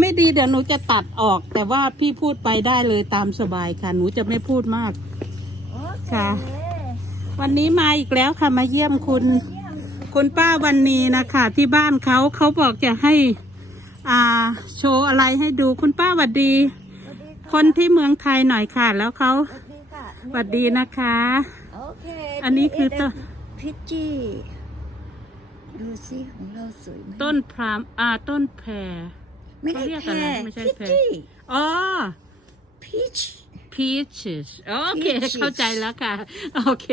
ไม่ดีเดี๋ยวหนูจะตัดออก แต่ว่าพี่พูดไปได้เลยตามสบายค่ะ หนูจะไม่พูดมากโอเคค่ะ วันนี้มาอีกแล้วค่ะมาเยี่ยมคุณคุณป้าวันนี้นะคะที่บ้านเขาเขาบอกจะให้ อ่า โชว์อะไรให้ดูคุณป้าหวัดดีสวัสดีค่ะคนที่เมืองไทยหน่อยค่ะ แล้วเขาสวัสดีค่ะหวัดดีนะคะโอเคอันนี้คือต้นพิจิดูสิของเราสวยไหมต้นพรามอ่าต้นแพร ไม่ได้เขาเรียกแพอะไรรไม่ใช่พิแพรจิอ๋อ พีช peaches โอเค Peaches เข้าใจแล้วค่ะ โอเค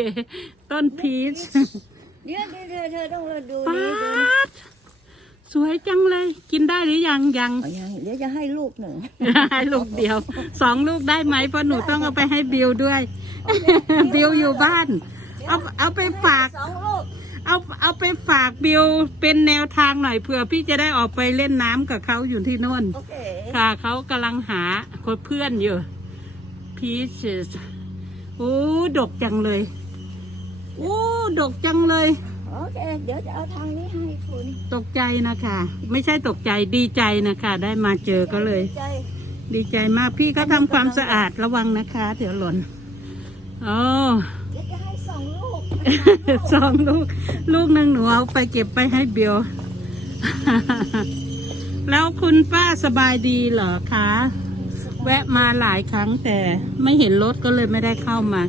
ต้น peach เดี๋ยวเดี๋ยวเดี๋ยวเธอต้องมาดูป๊านี่ดูดสวยจังเลย กินได้หรือยังยัง เอายังเดี๋ยวจะให้ลูกหนึ่งให้ลูกเดียว สองลูกได้ไหมเพราะหนูต้องเอาไปให้บิวด้วย บิวอยู่บ้าน เอาเอาไปฝาก สองลูก เอาเอาไปฝากบิวเป็นแนวทางหน่อยเผื่อพี่จะได้ออกไปเล่นน้ำกับเขาอยู่ที่โน่นโอเคค่ะเขากำลังหาคนเพื่อนอยู่ peaches โอ้ดกจังเลย โอ้ดกจังเลยโอเคเดี๋ยวจะเอาทางนี้ให้คุณตกใจนะคะ ไม่ใช่ตกใจดีใจนะคะ ได้มาเจอก็เลย ใจดีใจมากพี่ก็ทำความสะอาดระวังนะคะ เดี๋ยวหล่นโอ้ สองลูก ลูกหนึ่งหนูเอาไปเก็บไปให้เบลแล้วคุณป้าสบายดีเหรอคะ แวะมาหลายครั้งแต่ไม่เห็นรถก็เลยไม่ได้เข้ามา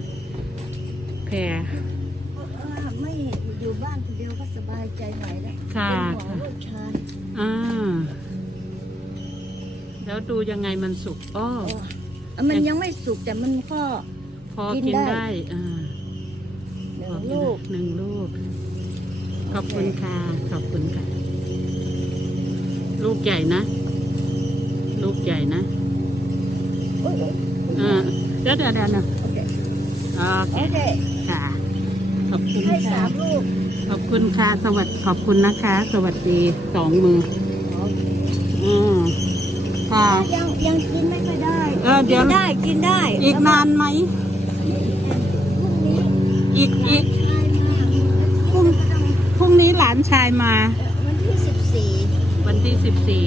แพรไม่อยู่บ้านคนเดียวก็สบายใจหน่อยแล้วค่ะเป็นหมอลูกชายอ่าแล้วดูยังไงมันสุกอ้ออะมันยังไม่สุกแต่มันก็พอกินกินได้ได้อ่าห นึ่พงอกินลูกหนึ่งลูก ขอบคุณค่ะ ขอบคุณค่ะ ลูกใหญ่นะ ลูกใหญ่นะโอ้ยอ่าเดี๋ยวเดี๋ยวเดี๋ยวนะโอเคโอเคโอเคค่ะ ขอบคุณให้ค่ะสามลูก ขอบคุณค่ะ สวัสดีขอบคุณนะคะ สวัสดีสองมือโอเคอืมค่ะยังยังกินไม่ค่อยได้ เออเดี๋ยวกินได้กินได้ อีกนานไหมพรุ่งนี้ อีกอีกชายมาพรุ่งพรุ่งนี้หลานชายมา วันที่สิบสี่วันที่สิบสี่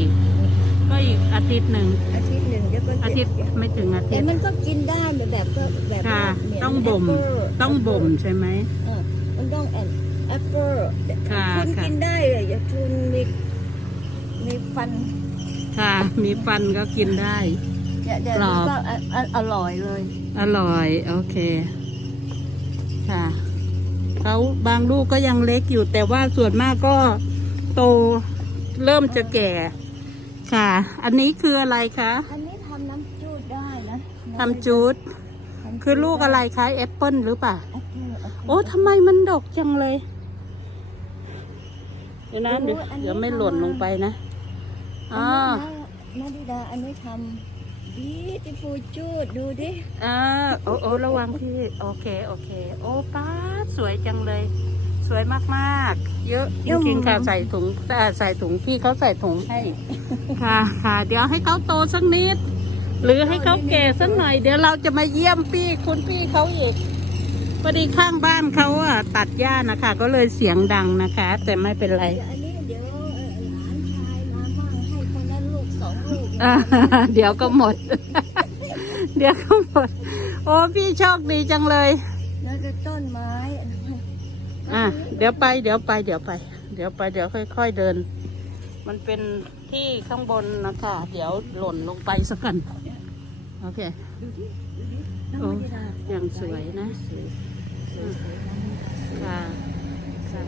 ก็อีกอาทิตย์หนึ่งอาทิตย์หนึ่งเดี๋ยวก็อาทิตย์ไม่ถึงอาทิแต่ตย์มันก็กินได้แบบแบบก็แบบค่ะ เหนต้องบ่มแปเปิ้ลต้องบ่มใช่ไหม เออมันต้องแอนแอปเปิลค่ะคุณค่ะ กินได้เลยอย่าคุณมีมีฟันค่ะ มีฟันก็กินได้ เดี๋ยวเดี๋ยวกรอบ ก็อออร่อยเลย อร่อย โอเค ค่ะเขาบางลูกก็ยังเล็กอยู่ แต่ว่าส่วนมากก็โตเริ่มจะแก่ ค่ะ อันนี้คืออะไรคะอันนี้ทำน้ำจูดได้นะทำจูดทำคือลูกอะไรคะแอปเปิลหรือเปล่าแอปเปิ้ลแอปเปิ้ลโอ้ทำไมมันดกจังเลย เดี๋ยวนะเดี๋ยวเดี๋ยวไม่หล่นลงไปนะอ๋อนาดิดาอันนี้ทำ ดีที่ฟูจูดดูดิอ่าโอ้โอ้ระวังพี่ โอเค โอเค โอ้ป้าดสวยจังเลย สวยมากๆ เยอะจริงๆค่ะใส่ถุงแต่ใส่ถุงพี่เขาใส่ถุงให้ ค่ะ ค่ะ เดี๋ยวให้เขาโตสักนิด หรือให้เขาแก่สักหน่อย เดี๋ยวเราจะมาเยี่ยมพี่คุณพี่เขาอีกพอดีข้างบ้านเขาอะตัดหญ้านะคะ ก็เลยเสียงดังนะคะ แต่ไม่เป็นไร เดี๋ยวก็หมด เดี๋ยวก็หมด โอ้พี่โชคดีจังเลย แล้วก็ต้นไม้ อะ เดี๋ยวไป เดี๋ยวไป เดี๋ยวไป เดี๋ยวไป เดี๋ยวค่อยๆเดิน มันเป็นที่ข้างบนนะคะ เดี๋ยวหล่นลงไปสักกัน โอเคน้องนาดิดาอย่างสวยนะสวยสวยสวยน้องนาดิดาค่ะค่ะ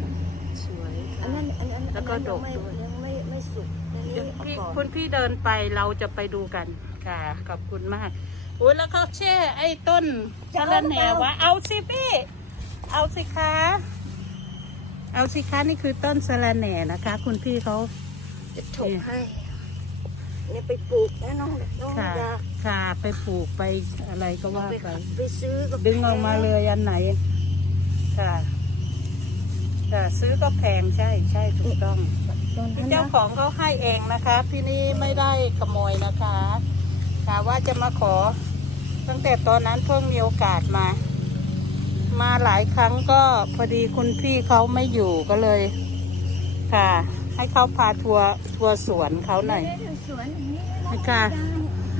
สวย อันนั้นอันนั้นแล้วก็อันนั้นดกไม่ด้วยยังไม่ไม่สุกอันนี้ เดี๋ยวเอาพี่ก่อนคุณพี่เดินไปเราจะไปดูกัน ค่ะ ขอบคุณมากโอ้ยแล้วเขาแช่ไอ้ต้นชะละแหน่วะเอาสิพี่ เอาสิคะเอาสิคะนี่คือต้นสะระแหน่นะคะ คุณพี่เขาจะถกให้เนี่ยไปปลูกนะน้องน้องค่ะนาดิดาค่ะไปปลูกไปอะไรก็ว่าไปไปไปซื้อก็ดึงออกมาเลยอันไหน ค่ะค่ะซื้อก็แพงใช่ใช่ถูกต้อง ตอนนั้นเจ้านะของเขาให้เองนะคะพี่นี่ไม่ได้ขโมยนะคะค่ะว่าจะมาขอ ตั้งแต่ตอนนั้นเพิ่งมีโอกาสมา มาหลายครั้งก็พอดีคุณพี่เขาไม่อยู่ก็เลย ค่ะ ให้เขาพาทัวร์ทัวร์สวนเขาหน่อยสวนมือนอย่างนี้นะค่ะ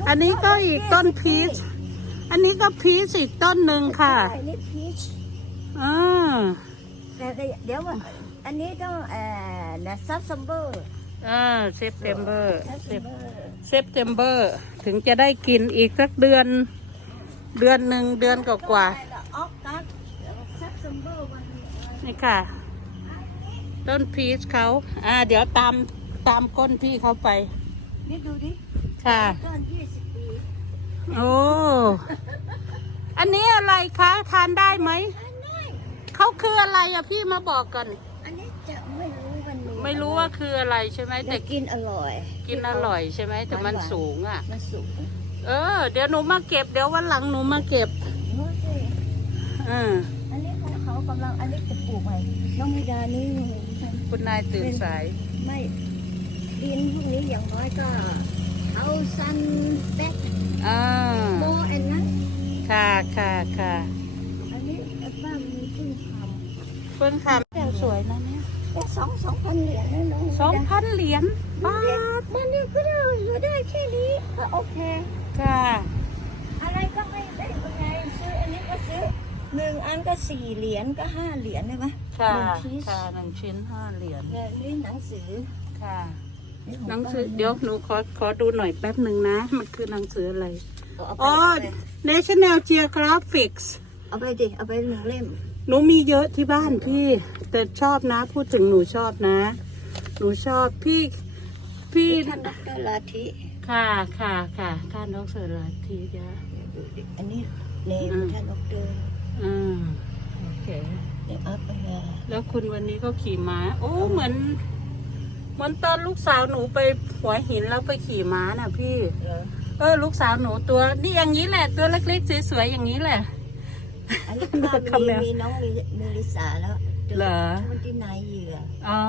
อันนี้ก็อีกต้นพีชอันนี้ก็พีชอีกต้นหนึ่งค่ะใช่นี่พีชอ่า แต่เดี๋ยวว่าอันนี้ต้องเอ่อนะซับซัมเบอร์ อ่าเซปเทมเบอร์ซับซัมเบอร์ เซปเทมเบอร์ ถึงจะได้กินอีกสักเดือน เดือนหนึ่งเดือนกว่าออกกัสซับซัมเบอร์วันนี้ๆนี่ค่ะ ต้นพีชเขาอ่า เดี๋ยวตามตามก้นพี่เขาไป นี่ดูดิค่ะ ต้นยี่สิบปีโอ้ อันนี้อะไรคะ ทานได้ไหม อันนี้ เขาคืออะไรอะพี่มาบอกกัน อันนี้จะไม่รู้วันนี้ไม่รู้ว่าคืออะไรใช่ไหมแต่แต่กินอร่อยกินอร่อยใช่ไหมแต่มันสูงอะมันสูงเออ เดี๋ยวหนูมาเก็บเดี๋ยววันหลังหนูมาเก็บดูสิอ่าอันนี้เขาเขากำลังอันนี้จะปลูกใหม่น้องมิดานี่คุณนายตื่นสาย ไม่ดินพวกนี้อย่างน้อยก็เอาซันแบ็กอ่าโมแอนนั้นค่ะค่ะค่ะ อันนี้บ้านมีเพิ่งท เพื่อนค่ะแต่สวยนะเนี่ยำแค่สองสองพันเหรียญนะน้องสองพันเหรียญบาทบ้านนี้ก็ได้อยู่ได้แค่นี้ก็โอเค ค่ะ อะไรก็ไม่ได้เป็นไงซื้ออันนี้ก็ซื้อหนึ่งอันก็สี่เหรียญก็ห้าเหรียญใช่ไหมค่ะหนึ่งชิ้นค่ะหนึ่งชิ้นห้าเหรียญเนี่ยนี่หนังสือค่ะนี่ขหนังสือป้าเดี๋ยวหนูขอขอดูหน่อยแป๊บหนึ่งนะ มันคือหนังสืออะไรเอาไปอ๋อเอาไป National Geographic เอาไปดิ เอาไปหนึ่งเล่ม หนูมีเยอะที่บ้านพี่ แต่ชอบนะ พูดถึงหนูชอบนะ หนูชอบพี่พี่ ท่านดรลาธิค่ะค่ะค่ะท่านดอกเสอร์ทีเดียวดูดิอันนี้เนมอืมท่านดรอืมโอเคเนี่ยอัพไปเลยแล้วคุณวันนี้ก็ขี่ม้า โอ้เหมือนเหมือนตอนลูกสาวหนูไปหัวหินแล้วไปขี่ม้าน่ะพี่ เหรอเออ ลูกสาวหนูตัว นี่อย่างนี้แหละ ตัวเล็กๆสวยๆอย่างนี้แหละ อันนี้ป้าคำแมมีว มีน้องมีมีลิสาแล้วเหรอ วันที่นายเหยื่ออ๋อ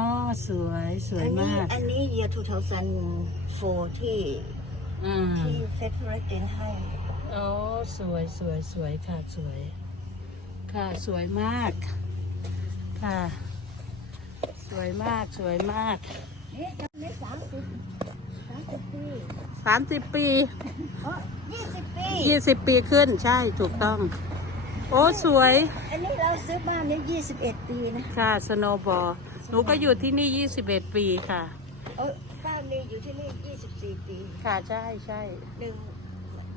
สวยสวยอันนี้มาก อันนี้เยียร์2004ที่อืมที่เฟสเรเจนให้โอ้สวยสวยสวยค่ะสวย ค่ะสวยมาก ค่ะ สวยมากสวยมากนี่จะไม่สามสิบสามสิบปีสามสิบปีอ๋อยี่สิบปี ยี่สิบปีขึ้นใช่ถูกต้อง โอ้สวย อันนี้เราซื้อบ้านนี้ยี่สิบเอ็ดปีนะค่ะสโนบอลหนูก็อยู่ที่นี่ยี่สิบเอ็ดปีค่ะ เออป้ามีอยู่ที่นี่ยี่สิบสี่ปีค่ะใช่ใช่หนึ่ง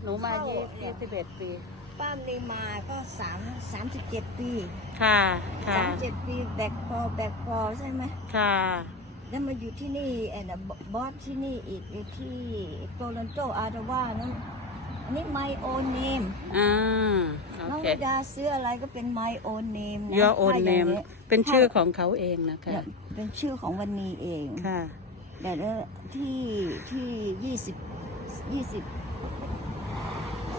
หนูมายี่ยี่สิบเอ็ดปี ป้ามีมาก็สามสามสิบเจ็ดปีค่ะค่ะสามเจ็ดปีแบกพอแบกพอใช่ไหมค่ะ แล้วมาอยู่ที่นี่แอนบอสที่นี่อีกอยู่ที่โตลันโตอาดาวานั้น อันนี้ my own name อ่าโอน้องเค วิดาซื้ออะไรก็เป็น my own name นะ your own ถ้าอย่าง name นี้ยเป็นชื่อของเขาเองนะคะเนี่ยเป็นชื่อของวันนี้เอง ค่ะ แต่แล้วที่ที่ยี่สิบยี่สิบ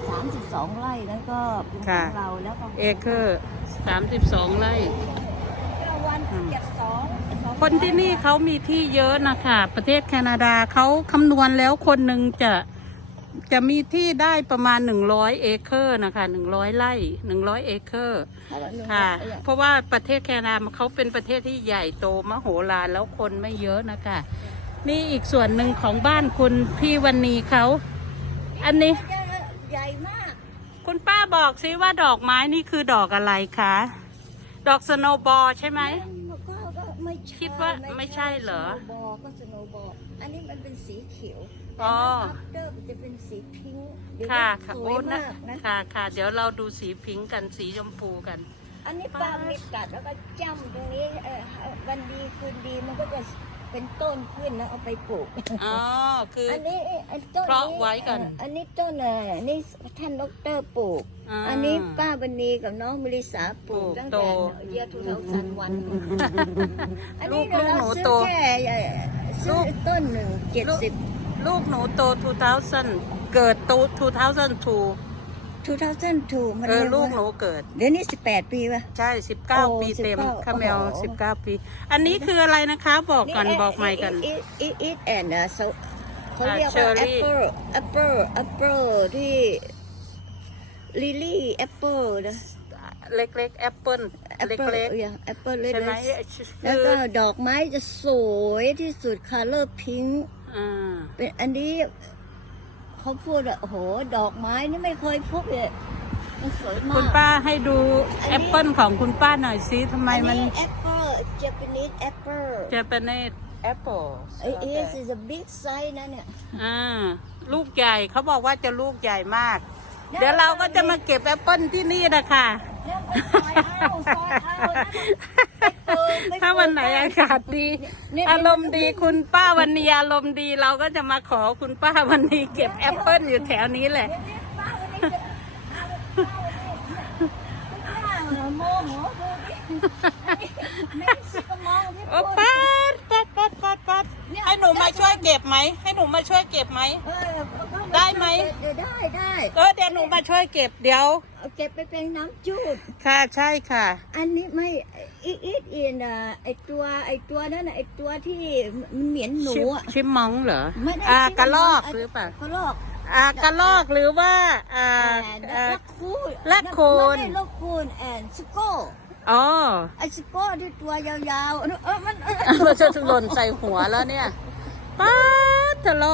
สามสิบสองไร่นั้นก็เป็นขค่ะ องเราแล้วก็เอเคอร์สามสิบสองไร่ก็วันเจ็ดสองสองคนที่นี่เขามีที่เยอะนะคะ ประเทศแคนาดาเขาคำนวณแล้วคนหนึ่งจะ จะมีที่ได้ประมาณหนึ่งร้อยเอเคอร์นะคะหนึ่งร้อยไร่หนึ่งร้อยเอเคอร์ค่ะ เพราะว่าประเทศแคนาดาเขาเป็นประเทศที่ใหญ่โตมโหฬารแล้วคนไม่เยอะนะคะ นี่อีกส่วนหนึ่งของบ้านคุณพี่วันนีเขา อันนี้ใหญ่มาก คุณป้าบอกซิว่าดอกไม้นี่คือดอกอะไรคะ ดอกสโนว์บอลใช่ไหมก็ก็ไม่ใช่คิดว่าไม่ใช่เหรอสโนว์บอลก็สโนว์บอลอันนี้มันเป็นสีเขียว อ๋อ อัปเดอร์จะเป็นสีพิงค์เดี๋ยวค่ะนี้ค่ะสโอ้วยนะมากนะ ค่ะค่ะ เดี๋ยวเราดูสีพิงค์กันสีชมพูกัน อันนี้ป้ามีตัดแล้วก็จ้ำตรงนี้เออวันดีคืนดีมันก็จะเป็นต้นขึ้นแล้วเอาไปปลูก อ๋อ คือ อันนี้ไอ้ต้นเพราะไว้ก่อนเอันนี้ต้นเอ่อนี่ท่านดอกเตอรปลูก อ่าอันนี้ป้าบันนีกับน้องมริสาปลูกปลูกตั้งโตแต่เยียทุเราสันวันอันลูนี้กลูกหนูเราซื้อโตแค่เอ่อซื้อต้นหนึ่งเจ็ดสิบ ลูกหนูโต 2000 เกิดโต2002 2002 มันเออเรียกลูกว่าหนูเกิด เดี๋ยวนี้สิบแปดปีป่ะ ใช่ โอ้19 ปีเต็ม19ข้าแมว โอ้โห 19 ปี อันนี้คืออะไรนะคะ บอกก่อนบอกใหม่กัน อีอีอีแอนนะเขาเรียกอ่าว่า cherry แอปเปิลแอปเปิลแอปเปิลที่ลิลี่แอปเปิลนะเล็กๆแอปเปิ้ลแอปเปิลเล็กแอปเปิลเล็ๆใช่ไหมกๆคืแล้วอก็ดอกไม้จะสวยที่สุด color pink อ่าเป็นอันนี้เขาพูดอะโอ้โห ดอกไม้นี่ไม่เคยพบเลยมันสวยมากคุณป้าให้ดูแอปเปิลของคุณป้าหน่อยสิทำไมมันแอปเปิล Japanese apple จะเป็นในแอปเปิล it is is a big size นะเนี่ย อ่าลูกใหญ่เขาบอกว่าจะลูกใหญ่มากเดี๋ยวเราก็จะมาเก็บแอปเปิลที่นี่นะคะ แล้วไปซอยเอาซอยเอานะไปเปิดไปเปิด ถ้าวันไหนอากาศดีเนี่ยอารมณ์ดีคุณป้าวันนี้อารมณ์ดีเราก็จะมาขอคุณป้าวันนี้เก็บแอปเปิลอยู่แถวนี้แหละเดี๋ยวนี้ป้าวันนี้จะเอาเอาเอาเอาโมโหดูดิไม่สิกมองที่โอ้พูดปัดปัดปัด ปัดปัดให้หนูมาช่วยเก็บไหม ให้หนูมาช่วยเก็บไหม เออเอาได้ไหมเดี๋ยวได้ได้เออเดี๋ยวหนูมาช่วยเก็บเดี๋ยว เอาเก็บไปเป็นน้ำจูดค่ะใช่ค่ะ อันนี้ไม่อีอีอินอะไอตัวไอตัวนั่นน่ะไอตัวที่มันเหมียนหนูชิมอะชิมมองเหรอไม่ได้อ่าชิมกระลอกะหรือเปล่า กระลอกอ่ากระลอกหรือว่าอ่าแอนอ่า ลักคูนลักคูณไม่ได้ลักคูนแอนสโก้ อ๋อไอสโก้ที่ตัวยาวๆเออมันเออมันจะหล่นใส่หัวแล้วเนี่ยป้าดเถอะโล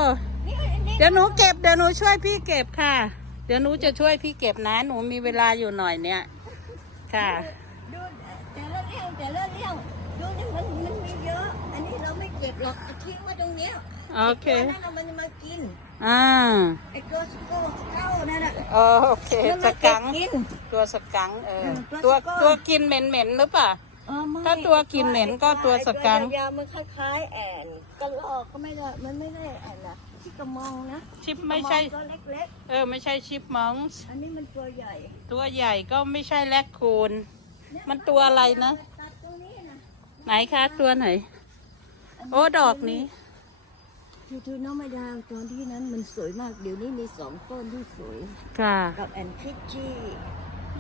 นี่นี่เดี๋ยวหนูเก็บเดี๋ยวหนูช่วยพี่เก็บค่ะ เดี๋ยวหนูจะช่วยพี่เก็บนะหนูมีเวลาอยู่หน่อยเนี่ย ค่ะ ดูแต่ละเรื่องแต่ละเรื่องดูนี่มันมันมีเยอะ อันนี้เราไม่เก็บหรอกเอาทิ้งไว้ตรงเนี้ยโอเค ไตัวนั้นน่ะมันจะมากิน อ่าไอตัวสโก้สเก้านั่นน่ะโอเคมันสมาเก็กับงกินตัวสกังเออเออตัตัววสกัง ตัวกินเหม็นเหม็นๆหรือเปล่า เออไม่ถ้าตัวกินเหม็นก็ตัวสกัง ไอ้ตัวยาวๆมันคล้ายๆแอนกระลอกก็ไม่ได้มันไม่ได้แอนนะที่กระมองนะชิปไม่ใช่ กระองตัวเล็กเออไม่ใช่ชิปมองส์ๆ อันนี้มันตัวใหญ่ตัวใหญ่ก็ไม่ใช่แรคคูน มันตัวอะไรนะ ตัดตรงนี้นะไหนคะตัวไหน โอ้ดอกนี้ คือคือน้องไม่ดาวตอนที่นั้นมันสวยมาก เดี๋ยวนี้มีสองต้นที่สวย ค่ะ กับแอนคิชชี่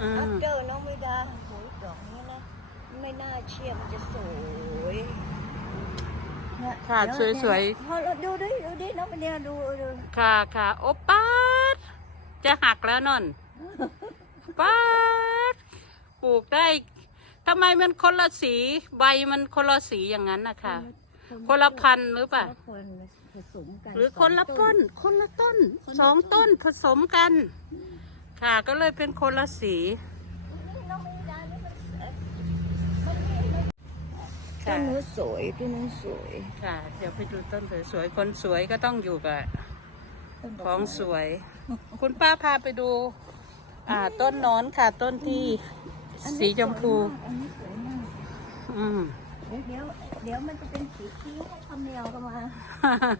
อ่า อัปเดอร์น้องไม่ดาโอ้ยดอกนี้นะ ไม่น่าเชื่อมันจะสวยเนี่ยค่ะเดี๋สวยๆ พอเราดูดิดูดิน้องไม่ดาดูดูค่ะค่ะโอป้าดจะหักแล้วนนป้าดปลูกได้ทำไมมันคนละสี ใบมันคนละสีอย่างนั้นนะคะคนละพันธุ์หรือเปล่า คนผ สมกันหรือคนละต้น คนละต้นสองต้นผสมกัน ค่ะก็เลยเป็นคนละสี นี่น้องไม่ดานี่มันเอ่อมันนี่มันต้ค่ะนนู้นสวยต้นนู้นสวยค่ะ เดี๋ยวไปดูต้นสวยๆคนสวยก็ต้องอยู่กับต้นดกของไม้สวย คุณป้าพาไปดู อ่าต้นนอนค่ะ ต้นที่อันนี้สีชมพูอันนี้สวยมากอืม เดี๋ยวเดี๋ยวเดี๋ยวมันจะเป็นสีขี้ให้คำแมวก็มา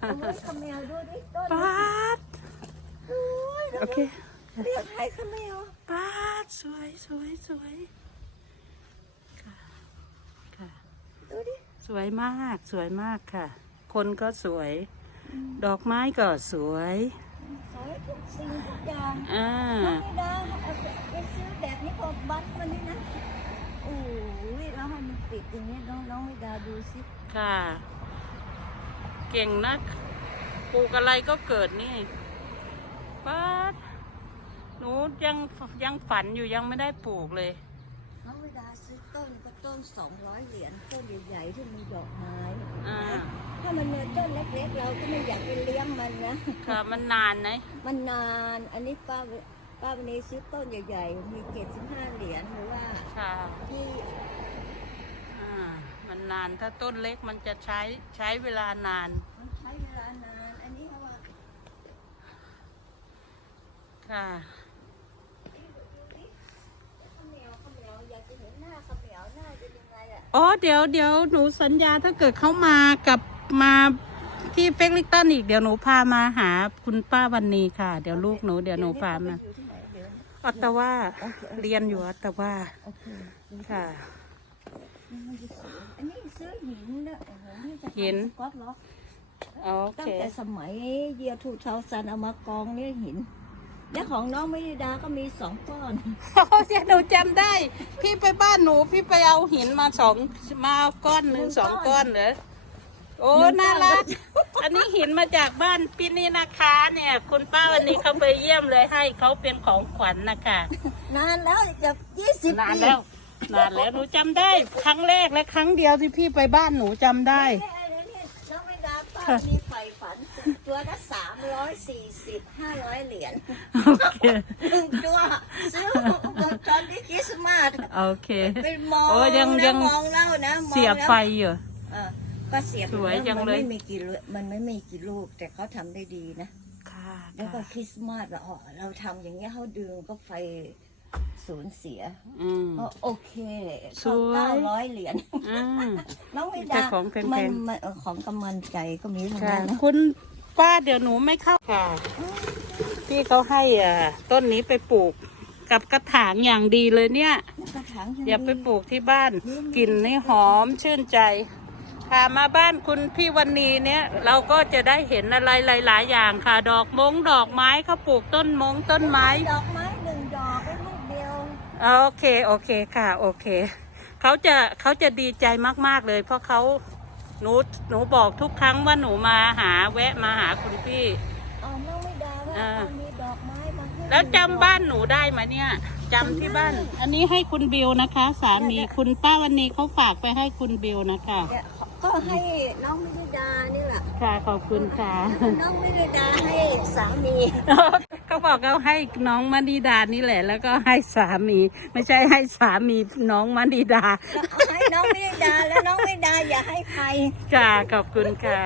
เอาไว้คำแมวดูดิต้นป้าดโอ้ยโอเคเรียกให้คำแมวป้าดสวยสวยสวยค่ะค่ะดูดิสวยมากสวยมากค่ะ คนก็สวย ดอกไม้ก็สวยสวยทุกสิ่งทุกอย่างอ่าน้องนิดาเอาไปไปซื้อแบบนี้พอบัตรมันนี่นะโอ้ อย่างนี้น้องน้องนิดาดูสิค่ะ เก่งนักปลูกอะไรก็เกิดนี่ป้าดหนูยังยังฝันอยู่ยังไม่ได้ปลูกเลย น้องนิดาซื้อต้นก็ต้นสองร้อยเหรียญต้นใหญ่ๆที่มีดอกไม้อ่าถ้ามันเนี่ยต้นเล็กๆเราก็ไม่อยากไปเลี้ยงมันนะค่ะมันนานไหมมันนานอันนี้ป้าป้าวันนี้ซื้อต้นใหญ่ๆ มีเกศสิบห้าเหรียญหรือว่าค่ะที่อ่ามั นนาน ถ้าต้นเล็กมันจะใช้ใช้เวลานาน มันใช้เวลานาน อันนี้เขาว่าค่ะข้าวเหนียวข้าวเหนียวอยากจะเห็นหน้าข้าวเหนียวหน้าจะยังไงอะอ๋อเดี๋ยวเดี๋ยวหนูสัญญาถ้าเกิดเขามากับมาที่เฟกลิกตันอีกเดี๋ยวหนูพามาหาคุณป้าวันนี้ค่ะ เดี๋ยวลูกหนูเดี๋ยวหนูพามาอยู่ที่ไหนเดี๋ยวนะออตตาวาโอเคเรียนอยู่ออตตาวาโอเคค่ะ ซื้อหินนะโอ้โหนี่จะทำหิน สก๊อตเหรอโอตั้เค งแต่สมัยเยียทูเทาซันเอามากองเนี่ยหิน และของน้องไม่ได้ดาก็มีสองก้อนเดี๋ยวหนูจำได้ พี่ไปบ้านหนูพี่ไปเอาหินมาสองมาเอาก้อนหนึ่งสองก้อนเหรอโอ้หนึ่งก้อนน่ารัก อันนี้หินมาจากบ้านพี่นี่นะคะ เนี่ย คุณป้าวันนี้เขาไปเยี่ยมเลยให้เขาเป็นของขวัญนะคะ นานแล้วจะยี่สิบนานปีแล้ว นานแล้วหนูจำได้ ครั้งแรกและครั้งเดียวที่พี่ไปบ้านหนูจำได้เนี่ยไอ้เนี่ยน้องไม่ดาป้ามีไฟฝันตัวละสามร้อยสี่สิบห้าร้อยเหรียญโอเค หนึ่งตัวซื้อตอนที่คริสต์มาสโอเค เป็นมองโอ้ยังนะยัง มองเล่านะมองเสียบไฟอยู่ เออก็เสียบสวยจังเลย มันไม่มีกี่ลูกมันไม่มีกี่ลูกแต่เขาทำได้ดีนะ ค่ะแล้วก็ค่ะคริสต์มาสอะอ๋อเราทำอย่างเงี้ยเขาดึงก็ไฟ สูญเสียอืมก็โอเคสวยเก้าร้อยเหรียญอืมน้องไม่แต่ดาของแพงๆ มันมันเออของกำมันใจก็มีทั้งค่ะนั้นนะคุณป้าเดี๋ยวหนูไม่เข้าค่ะ พี่เขาให้อ่าต้นนี้ไปปลูกกับกระถางอย่างดีเลยเนี่ย กระถางอย่าไปปลูกที่บ้านกลิ่นนี่หอมชื่นใจค่ะมาบ้านคุณพี่วันนี้เนี่ย เราก็จะได้เห็นอะไรหลาย ๆ อย่างค่ะ ดอกมงดอกไม้เขาปลูกต้นมงต้นไม้ ดอกไม้หนึ่งดอกเป็นลูกเดียว โอเคโอเคค่ะ โอเค เขาจะเขาจะดีใจมาก ๆเลย เพราะเขาหนูหนูบอกทุกครั้งว่าหนูมาหาแวะมาหาคุณพี่อ๋อน้องไม่ดาว่าอ่าเอามีดอกไม้มาให้แล้วจำบ้านหนูได้ไหมเนี่ยจำที่บ้าน อันนี้ให้คุณบิวนะคะ สามีคุณป้าวันนี้เขาฝากไปให้คุณบิวนะคะ เนี่ย ก็ให้น้องไม่ได้ดานี่แหละค่ะขอบคุณค่ะ น้องไม่ได้ดาให้สามีเขาบอกเขาให้น้องมณีดานี่แหละ แล้วก็ให้สามี ไม่ใช่ให้สามีน้องมณีดาแล้วให้น้องไม่ได้ดาแล้วน้องไม่ดาอย่าให้ใครค่ะขอบคุณค่ะ